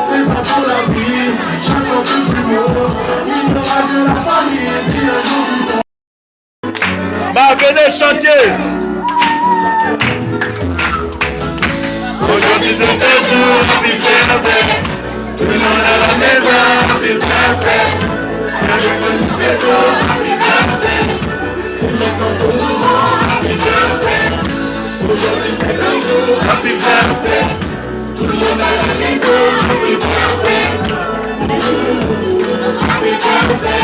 C'est ça pour la vie, chaque fois que tu meurs, il n'y aura que la famille, si un jour je meurs. Bah, venez chanter. Aujourd'hui c'est un jour, happy birthday. Tout le monde à la maison, happy birthday. Avec le fêto, happy birthday. C'est maintenant ton moment, happy birthday. Aujourd'hui c'est un jour, happy birthday. Tout le monde à la maison, happy birthday. Happy birthday.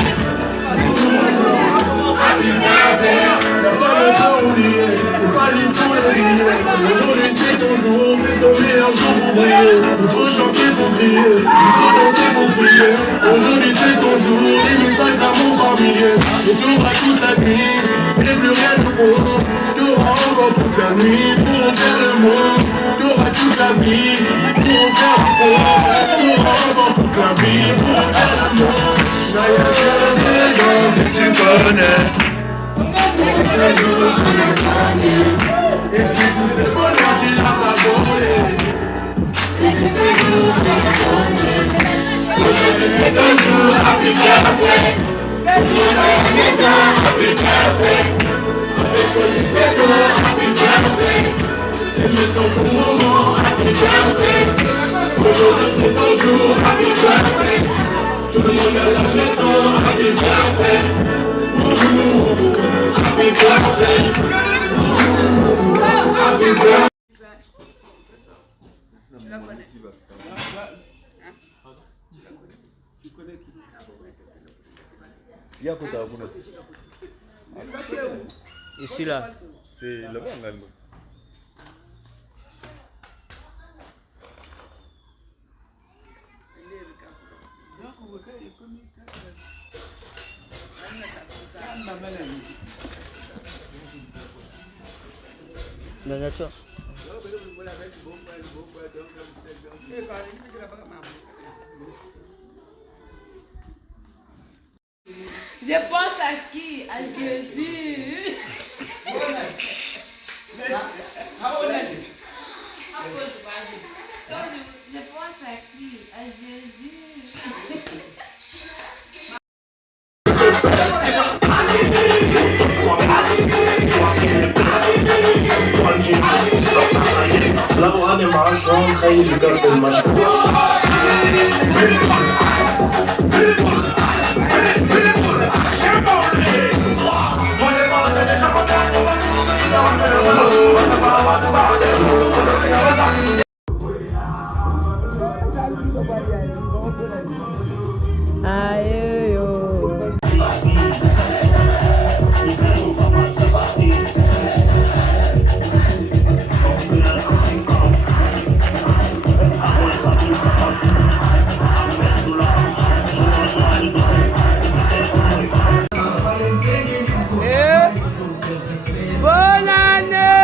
Happy birthday. Personne ne peut oublier, c'est pas juste pour les billets. Aujourd'hui c'est ton jour, c'est ton meilleur jour pour briller. Il faut chanter pour crier, il faut danser pour prier. Aujourd'hui c'est ton jour, des messages d'amour par milliers. Et t'auras toute la nuit, et plus rien de bon. T'auras encore toute la nuit pour faire le monde. T'auras toute la vie pour faire le monde. T'auras encore toute la vie pour faire le monde. Là y'a que des gens que tu connais. C'est ce jour pour les familles. Et puis tout ce bonheur tu l'as pas volé. Et c'est ce jour pour les familles. Aujourd'hui c'est un jour, happy birthday. Tout le monde à la maison, happy birthday. Avec le fêto, happy birthday. C'est maintenant ton moment, happy birthday. Aujourd'hui c'est ton jour, happy birthday. Tout le monde à la maison, happy birthday. Happy birthday. Happy birthday. Tu la connais? Tu connais qui? Yakuta kuna. Ici là. C'est là-bas en Allemagne. Nanacho. Je pense à qui? À Jésus. Je pense à qui? À Jésus. لو انا معاشهم خيل بكف المشروع Aïe, yo. Bonne année!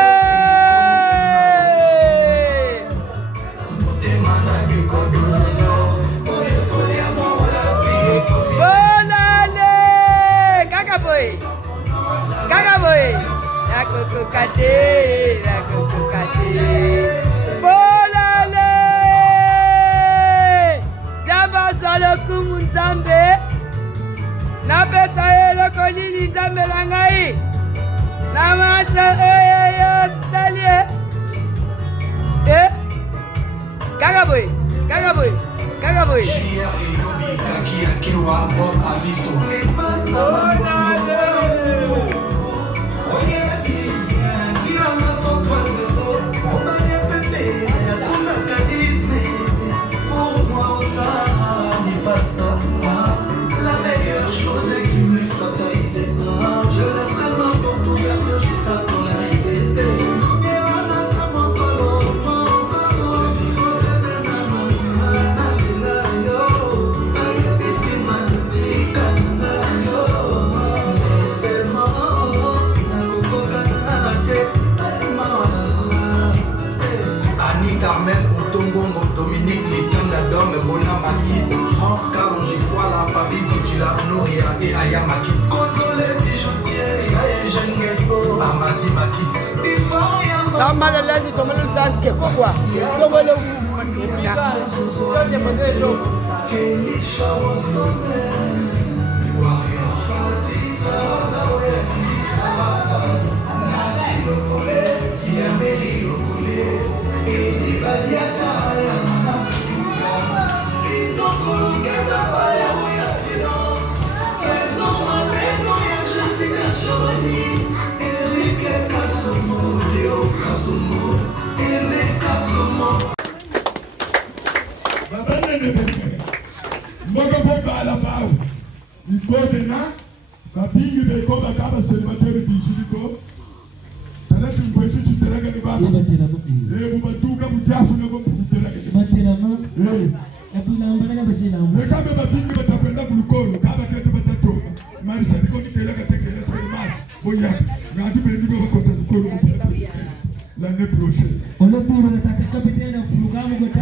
Bonne année! Kakaboy! Kakaboy! La coco caté, la coco caté. Bonne année! Diaba soit le kumun zambe. Na pesa le kolili zambe langai. Namasa salie. Eh? Kakaboy! Kakaboy! Kakaboy! La meilleure chose qui me soit arrivée, je laisserai ma porte ouverte jusqu'à ton arrivée. Kama la lazi tomalo zanke kwa. Somo le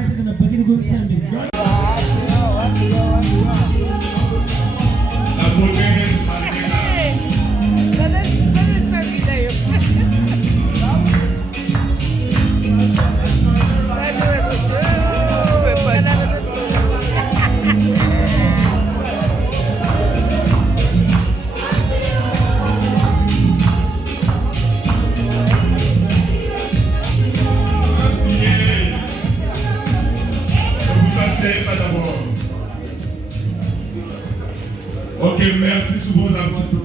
l'année prochaine. La promesse pas d'abord. Ok, merci souvent un petit peu.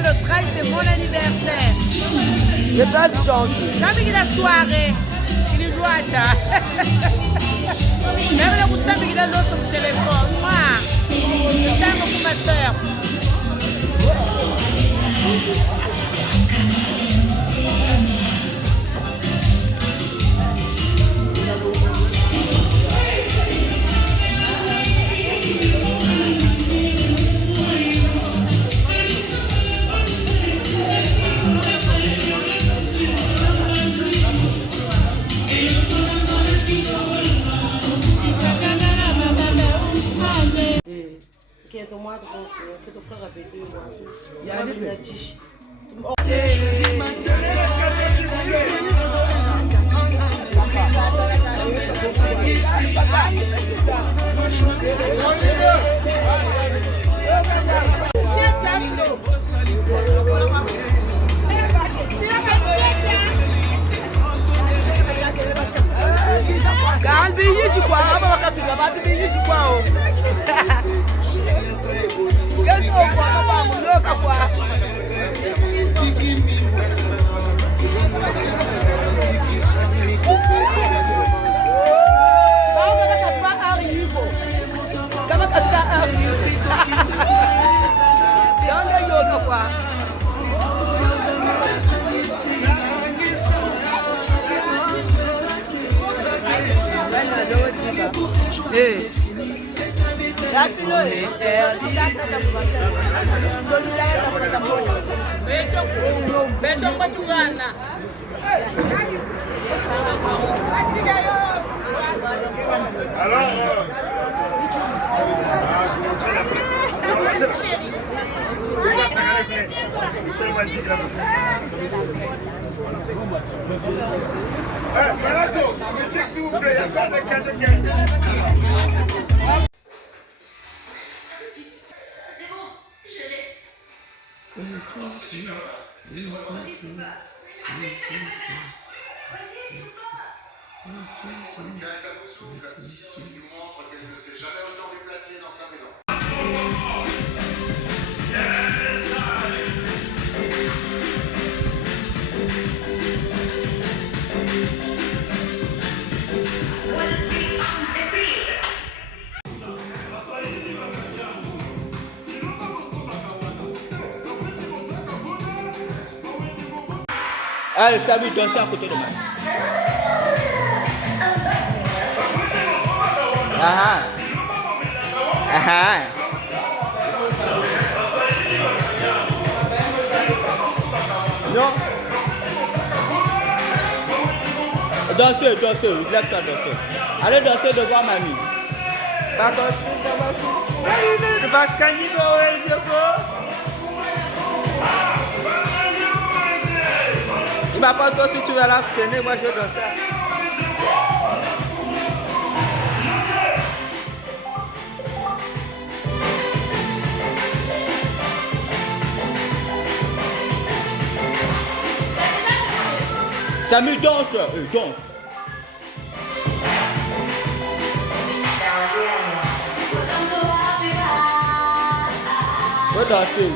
Le 13, c'est mon anniversaire. Le 13 change. Non, mais il a soirée. Il est joie. Même le bout de temps, il a l'eau sur le téléphone. Moi, je t'aime beaucoup, ma soeur. Qui est ton mois de conseil, que ton frère a pété. Il y a une tige. Ah, le Samy danser à côté de moi. Ah ah. Non. Dansez, lève-toi, dansez. Allez danser devant mamie. Il m'a pas toi si tu vas la traîner, moi je danse. Samy danse, danse. Faut danser,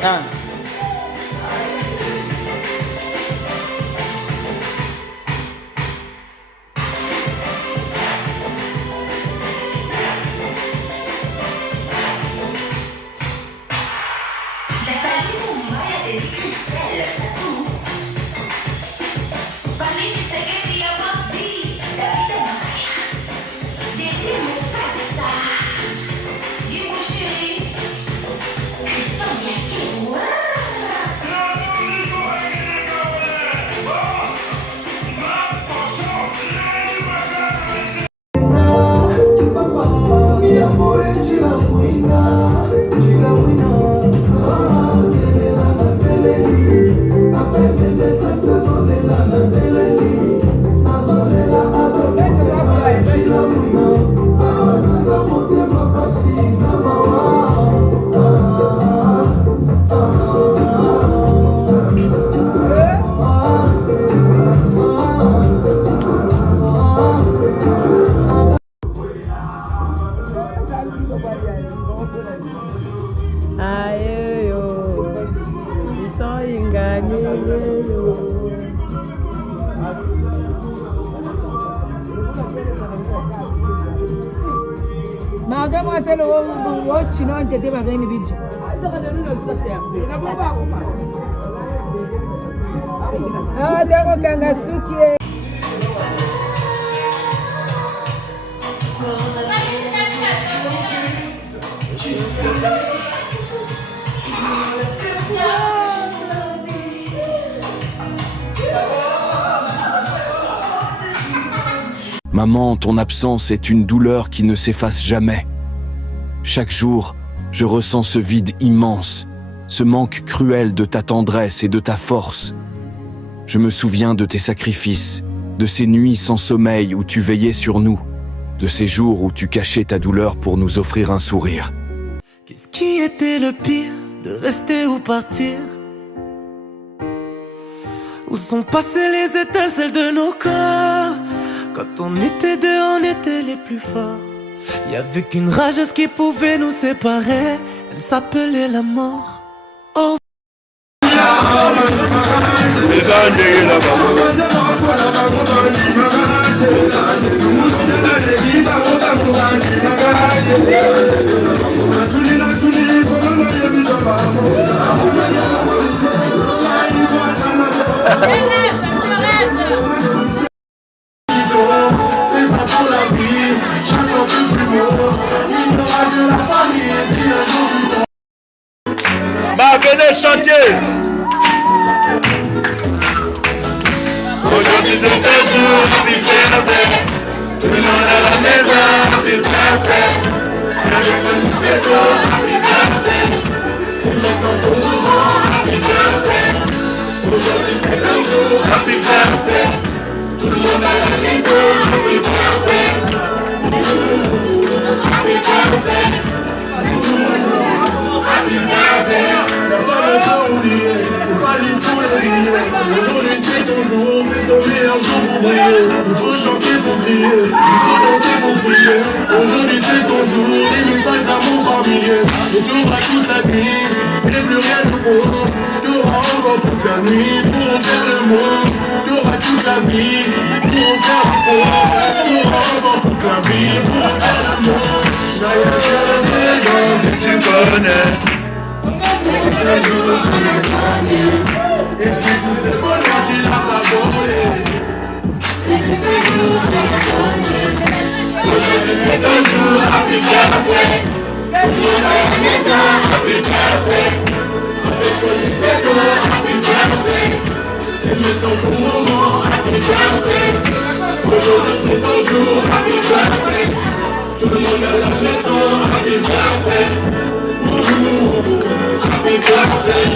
Ah. Maman, ton absence est une douleur qui ne s'efface jamais. Chaque jour, je ressens ce vide immense, ce manque cruel de ta tendresse et de ta force. Je me souviens de tes sacrifices, de ces nuits sans sommeil où tu veillais sur nous, de ces jours où tu cachais ta douleur pour nous offrir un sourire. Qu'est-ce qui était le pire, de rester ou partir? Où sont passées les étincelles de nos corps? Quand on était deux, on était les plus forts. Y avait qu'une rageuse qui pouvait nous séparer. Elle s'appelait la mort. Oh. C'est ça pour la vie, chaque fois que tu meurs, il n'y aura que la famille, si un jour je tombe. Bah venez chanter. Aujourd'hui c'est un jour, happy birthday. Tout le monde à la maison, happy birthday. Avec un nouveau happy birthday. C'est maintenant ton moment, happy birthday. Aujourd'hui c'est un jour, happy birthday. Tout le monde à la maison, happy birthday. Happy birthday. Happy birthday. Personne ne t'a oublié, c'est pas juste pour les billets. Aujourd'hui c'est ton jour, c'est ton meilleur jour pour briller. Il faut chanter, faut crier, il faut danser, faut prier. Aujourd'hui c'est ton jour, des messages d'amour par milliers. Et t'auras toute la nuit, et plus rien de bon. T'auras encore toute la nuit pour faire le monde. T'auras toute la vie pour faire du bon. T'auras encore toute la vie pour faire le monde. Là y'a que des gens que tu connais. C'est ce jour pour les familles. Et puis tout ce bonheur tu l'as pas volé. Et c'est ce jour pour les familles. Aujourd'hui c'est ton jour, happy birthday. Tout le monde à la maison, happy birthday. Avec un nouveau happy birthday. C'est maintenant ton moment, happy birthday. Aujourd'hui c'est ton jour, happy birthday. Tout le monde à la maison, happy birthday. Happy birthday.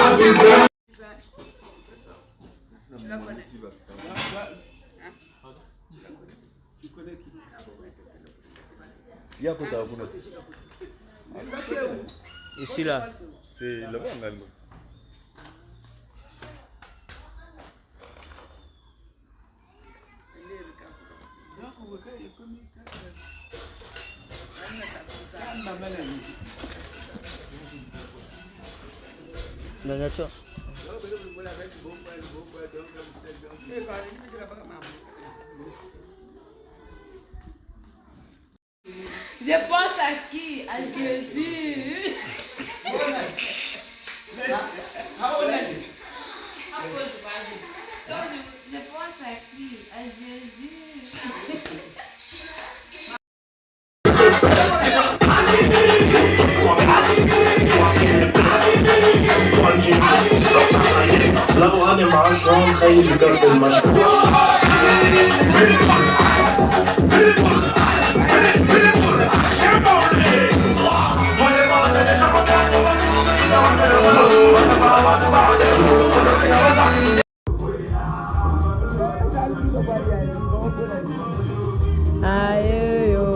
Happy birthday. Tu la connais? Tu connais qui? Ici là. C'est là-bas en Allemagne. Je pense à qui? À Jésus. Je pense à qui? À Jésus. لو انا معشرة خيل بكف المشروع Aïe yo.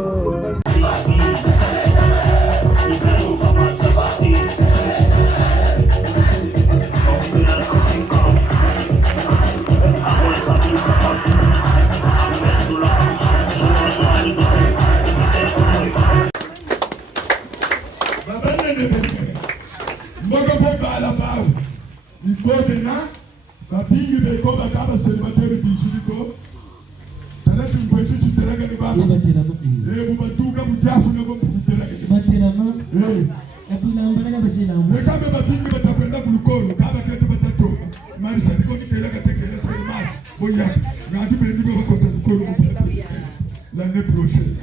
L'année prochaine.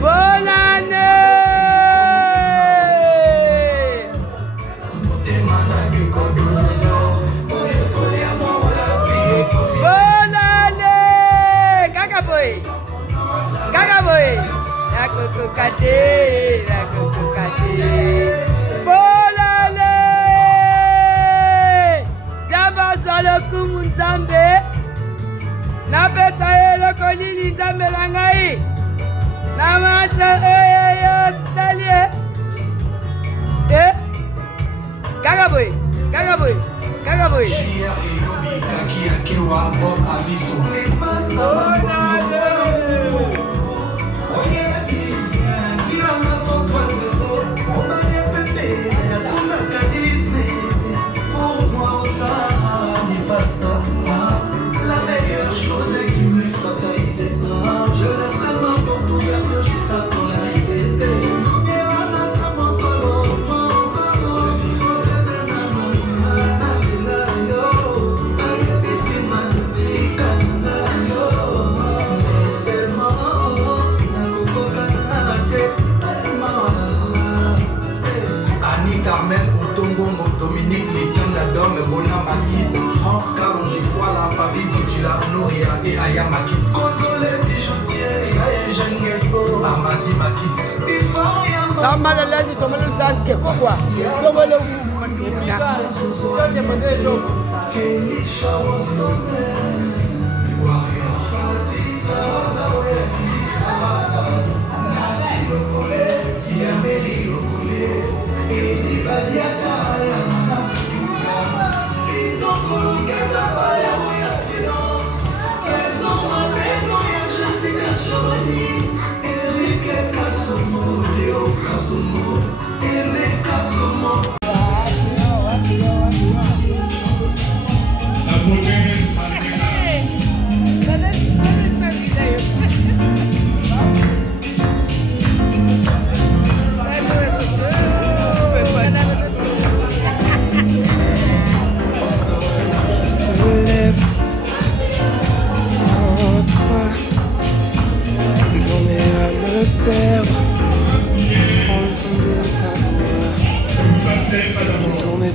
Bonne année! Bonne année! Kakaboy! Kakaboy! La coco caté, la coco caté. Bonne année! Jamba soit le kumun zambe. Na pesa le kolini zambe langai. Namasa salie. Kakaboy, Kakaboy, Kakaboy. La meilleure chose est qu'il me soit arrivé. Je laisserai ma porte ouverte jusqu'à ton arrivée. Dans ma lèvre, tu tombes le sang, qu'est-ce quoi? Somme le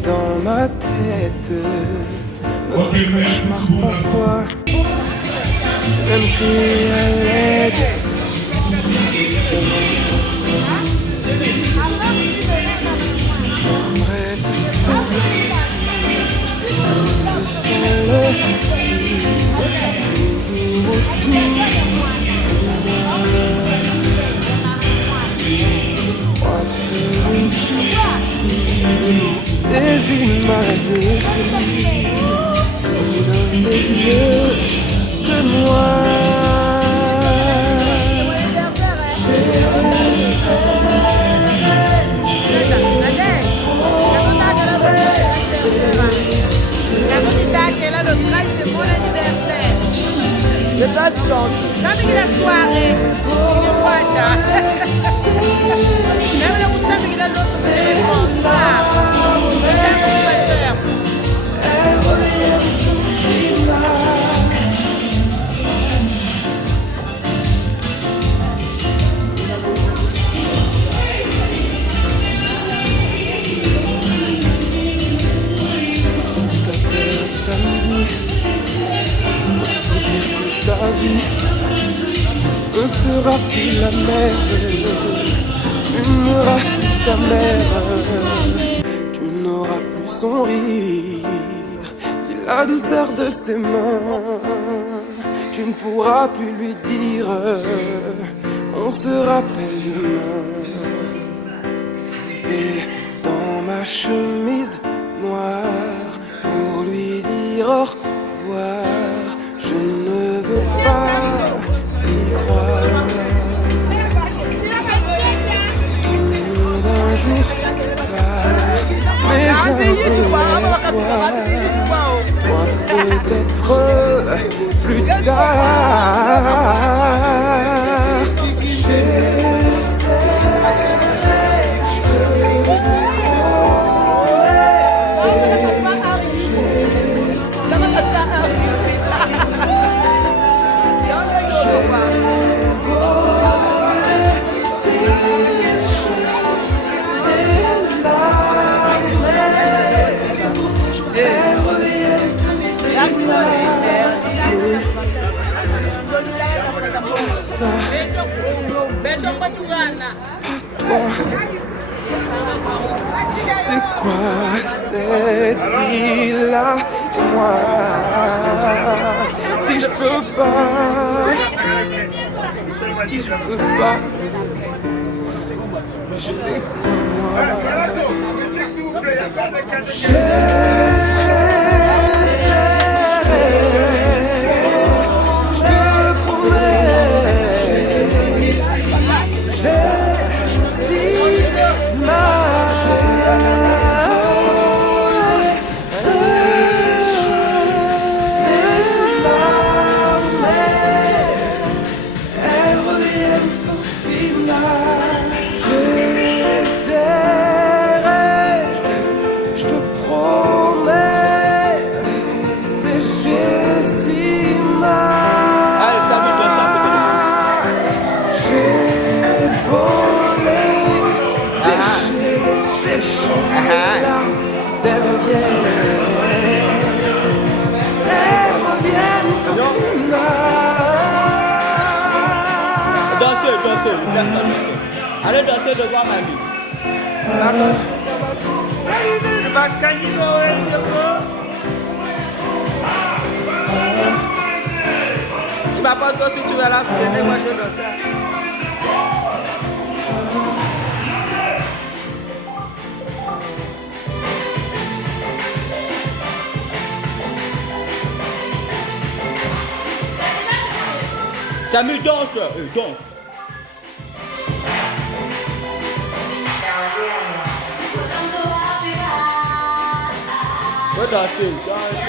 dans ma tête, notre cauchemar sans foi, même crier à l'aide. J'aimerais te sauver, je sens le toujours autour. Moi seul me suffit. Des images défilent, soudain mes yeux se noient. Le 13 chante. Non, mais la soirée. Même le coup de table, il a d'autres sur le téléphone. Ta vie ne sera plus la même. Tu n'auras plus ta mère. Tu n'auras plus son rire, ni la douceur de ses mains. Tu ne pourras plus lui dire on se rappelle demain. Et dans ma chemise noire pour lui dire au revoir, je ne veux pas y croire. Tout le monde un jour part, mais j'avais l'espoir. Toi peut-être plus tard. C'est quoi cette vie-là? Dis-moi si je peux pas, si je peux pas, je découvre je te promets. danser, il laisse pas danser. Allez danser devant mamie. Tu vas pas toi si tu vas la traîner, moi je danse. Samy danse, danse. Faut danser, danser.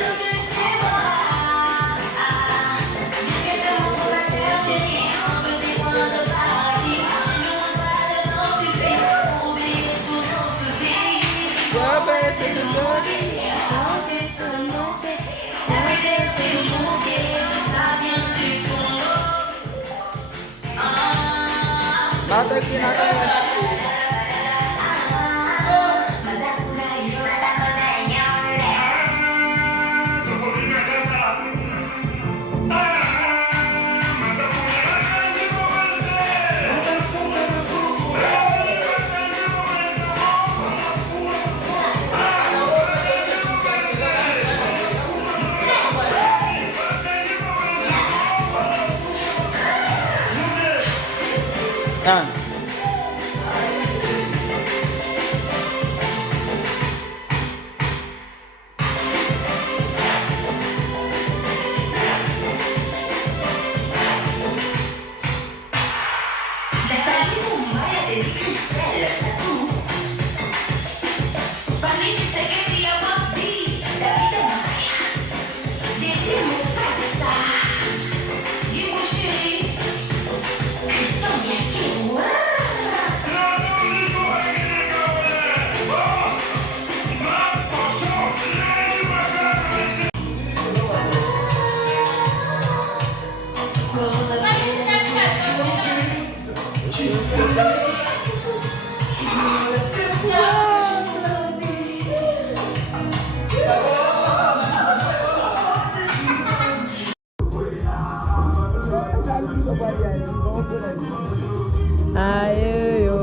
Aïe yo,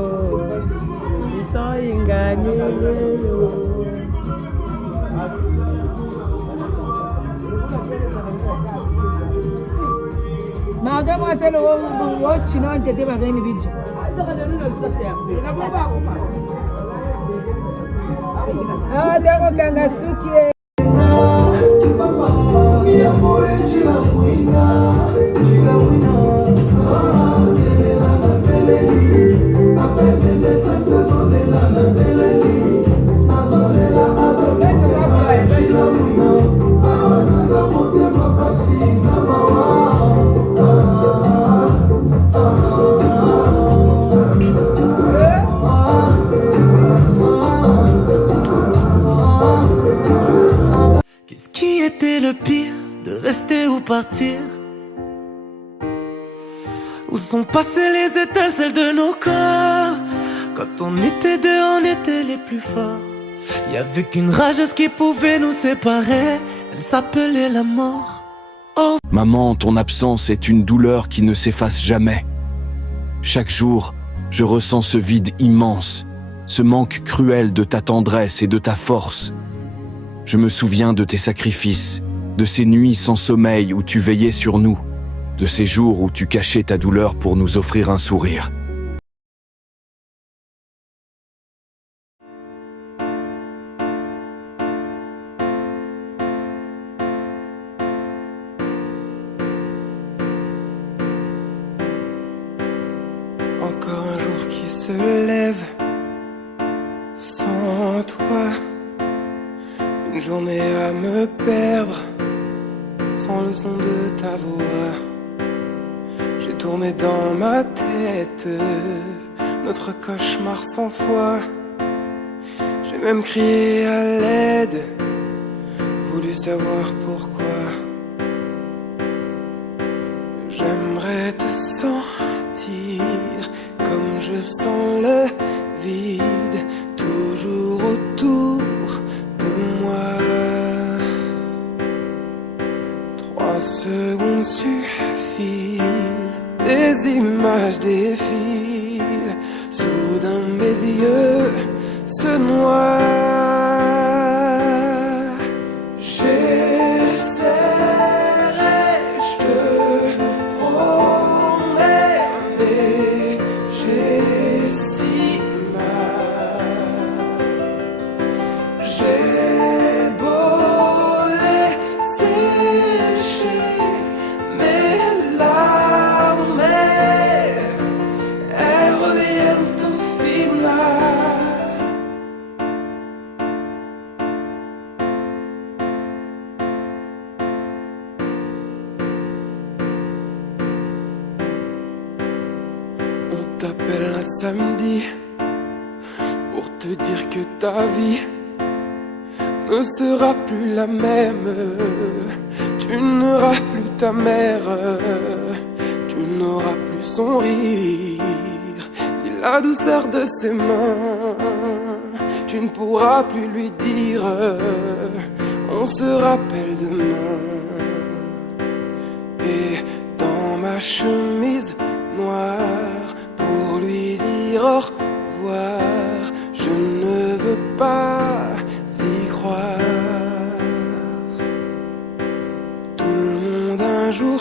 ils sont gagnés yo. Madame a été le watch in on était pas gagné vite. Ah, d'accord, Kangasuki. Qu'est-ce qui était le pire, de rester ou partir? Où sont passées les étincelles de nos corps? Quand on était deux, on était les plus forts. Y avait qu'une rageuse qui pouvait nous séparer. Elle s'appelait la mort. Oh. Maman, ton absence est une douleur qui ne s'efface jamais. Chaque jour, je ressens ce vide immense, ce manque cruel de ta tendresse et de ta force. Je me souviens de tes sacrifices, de ces nuits sans sommeil où tu veillais sur nous, de ces jours où tu cachais ta douleur pour nous offrir un sourire. Encore un jour qui se lève sans toi. Une journée à me perdre sans le son de ta voix. J'ai tourné dans ma tête notre cauchemar 100 fois. J'ai même crié à l'aide, voulu savoir pourquoi. J'aimerais te sentir comme je sens le vide toujours autour de moi. 3 secondes suffisent, des des images défilent. Soudain mes yeux se noient. J'essaierai, je te promets, mais j'ai si mal. J'ai beau les sécher, mes larmes, elles reviennent au final. On t'appelle un samedi pour te dire que ta vie ne sera plus la même. Tu n'auras plus ta mère, tu n'auras plus son rire, ni la douceur de ses mains. Tu ne pourras plus lui dire on se rappelle demain. Et dans ma chemise noire, pour lui dire au revoir, je ne veux pas y croire. Tout le monde un jour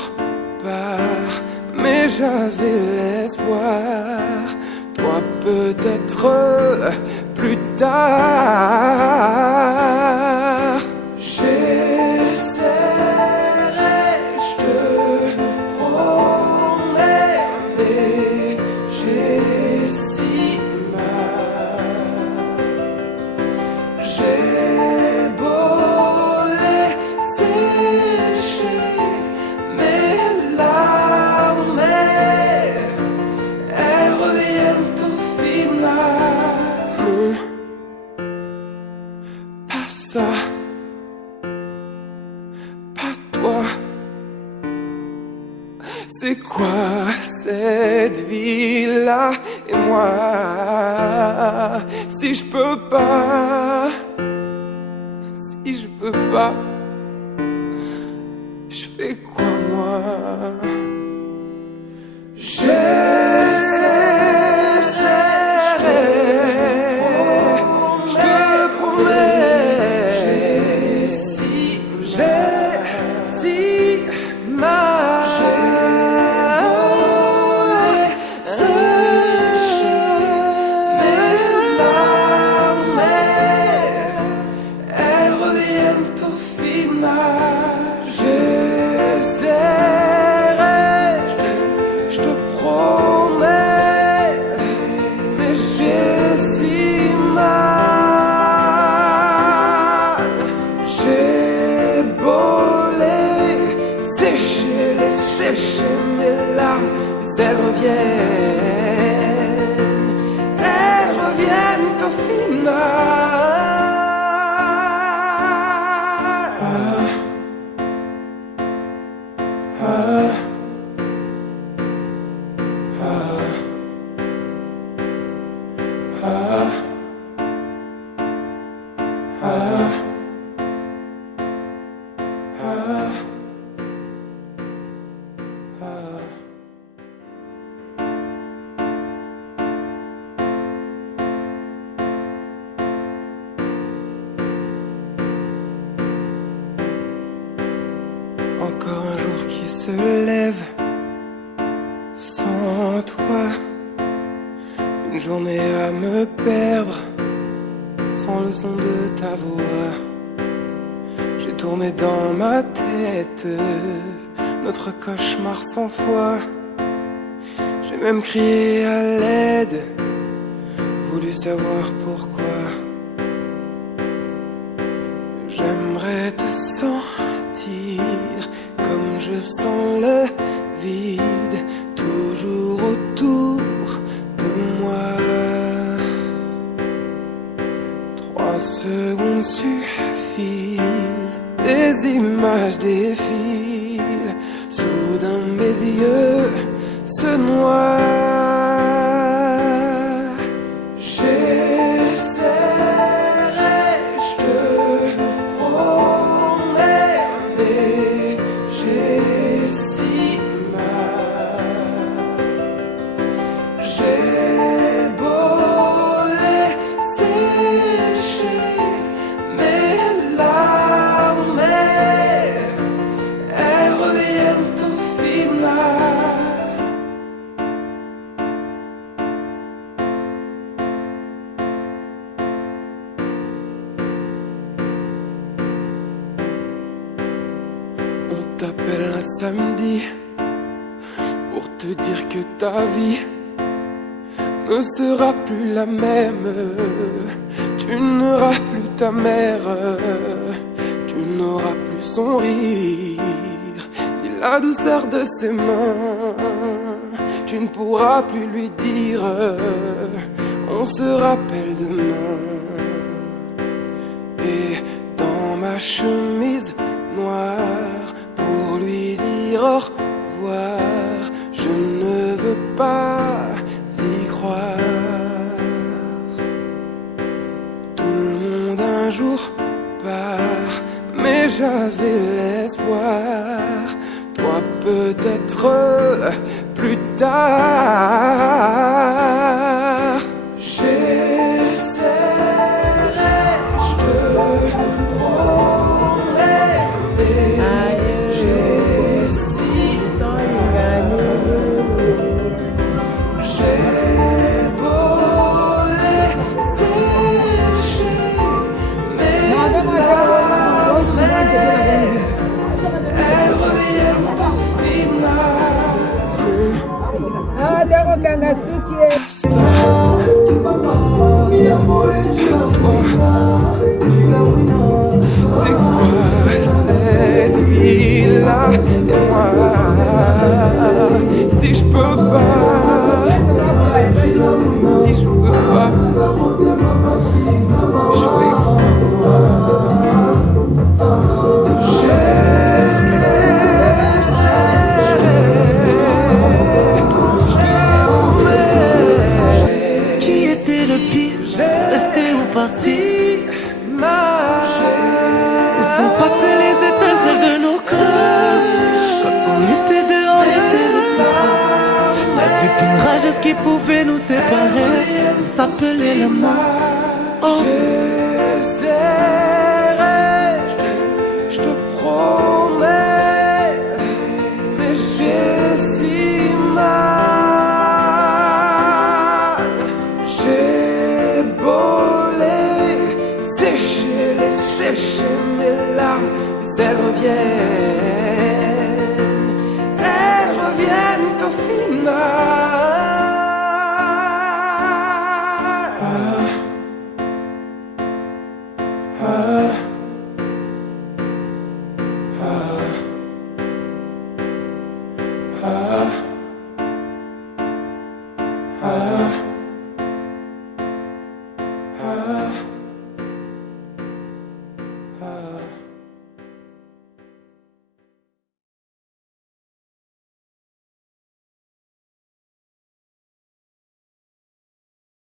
part, mais j'avais l'espoir. Toi peut-être plus tard. J'essaierai, je te promets, mais j'ai si mal. J'ai beau les sécher, mes larmes, elles reviennent au final. Non, pas ça, pas toi. C'est quoi cette vie-là et moi? Si je peux pas, si je peux pas, je fais quoi moi? J'essaierai, je te promets, j'ai si mal. Elles reviennent au Encore un jour qui se lève sans toi, une journée à me perdre sans le son de ta voix. J'ai tourné dans ma tête notre cauchemar 100 fois. J'ai même crié à l'aide, voulu savoir pourquoi. J'aimerais te sentir comme je sens le vide toujours autour de moi. 3 secondes suffisent, des images défilent. Soudain mes yeux se noient. t'appelle un samedi pour te dire que ta vie ne sera plus la même. Tu n'auras plus ta mère, tu n'auras plus son rire, ni la douceur de ses mains. Tu ne pourras plus lui dire on se rappelle demain. Et dans ma chemise noire, pour lui dire au revoir, je ne veux pas y croire. Tout le monde un jour part, mais j'avais l'espoir. Toi peut-être plus tard. J'essaierai, je te promets, mais j'ai si mal. J'ai beau les sécher, mais larmes, elles reviennent au final. Ça, c'est quoi cette vie-là et moi? Si je peux pas, si je peux pas, je fais quoi moi? Qui était le pire, resté ou parti? Où sont passées les étincelles de nos corps? Quand on était deux, on était le plus fort. Y'avait qu'une rageuse qui pouvait nous séparer, s'appelait la mort. Oh. Je te promets, mais j'ai si mal. J'ai beau les sécher, mais là, elles reviennent au final.